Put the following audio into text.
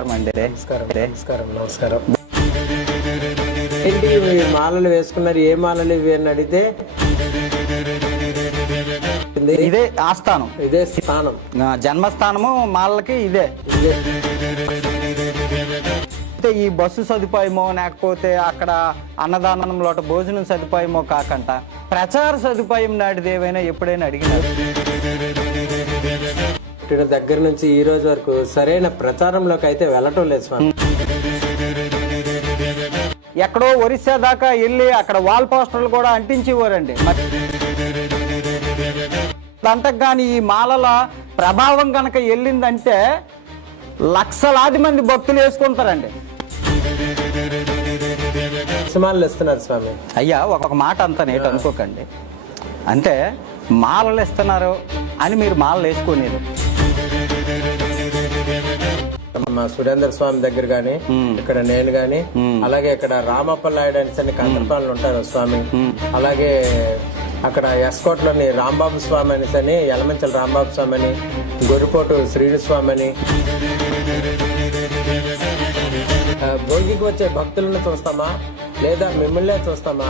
నమస్కారం అండి. నమస్కారం. ఏంటి మాలలు వేసుకున్నారు, ఏ మాలలు ఇవి అని అడిగితే ఇదే ఆస్థానం, ఇదే స్థానం, జన్మస్థానము మాలకి ఇదే. ఈ బస్సు సదుపాయమో లేకపోతే అక్కడ అన్నదానంలో భోజనం సదుపాయమో కాకుండా ప్రచార సదుపాయం నాటిది ఏమైనా ఎప్పుడైనా అడిగినారు? దగ్గర నుంచి ఈ రోజు వరకు సరైన ప్రచారంలోకి అయితే వెళ్ళటం లేదు స్వామి. ఎక్కడో ఒరిస్సా దాకా వెళ్ళి అక్కడ వాల్ పోస్టర్లు కూడా అంటించేవారండి. అంతకు కానీ ఈ మాలల ప్రభావం కనుక వెళ్ళిందంటే లక్షలాది మంది భక్తులు వేసుకుంటారండి. మాలలు ఇస్తున్నారు స్వామి. అయ్యా ఒక మాట అంతా నేటి అనుకోకండి. అంటే మాలలు ఇస్తున్నారు అని మీరు మాలలు వేసుకునేది. మా సురేంద్ర స్వామి దగ్గర గాని, ఇక్కడ నేను గాని, అలాగే ఇక్కడ రామప్పలాయుడు అని కందరపాలెంలో ఉంటారు స్వామి. అలాగే అక్కడ ఎస్కోట్లోని రాంబాబు స్వామి అని, యలమంచల రాంబాబు స్వామి అని, గొర్రెపోటు శ్రీనిస్వామి అని, భోగికి వచ్చే భక్తులను చూస్తామా లేదా మిమ్మల్నే చూస్తామా?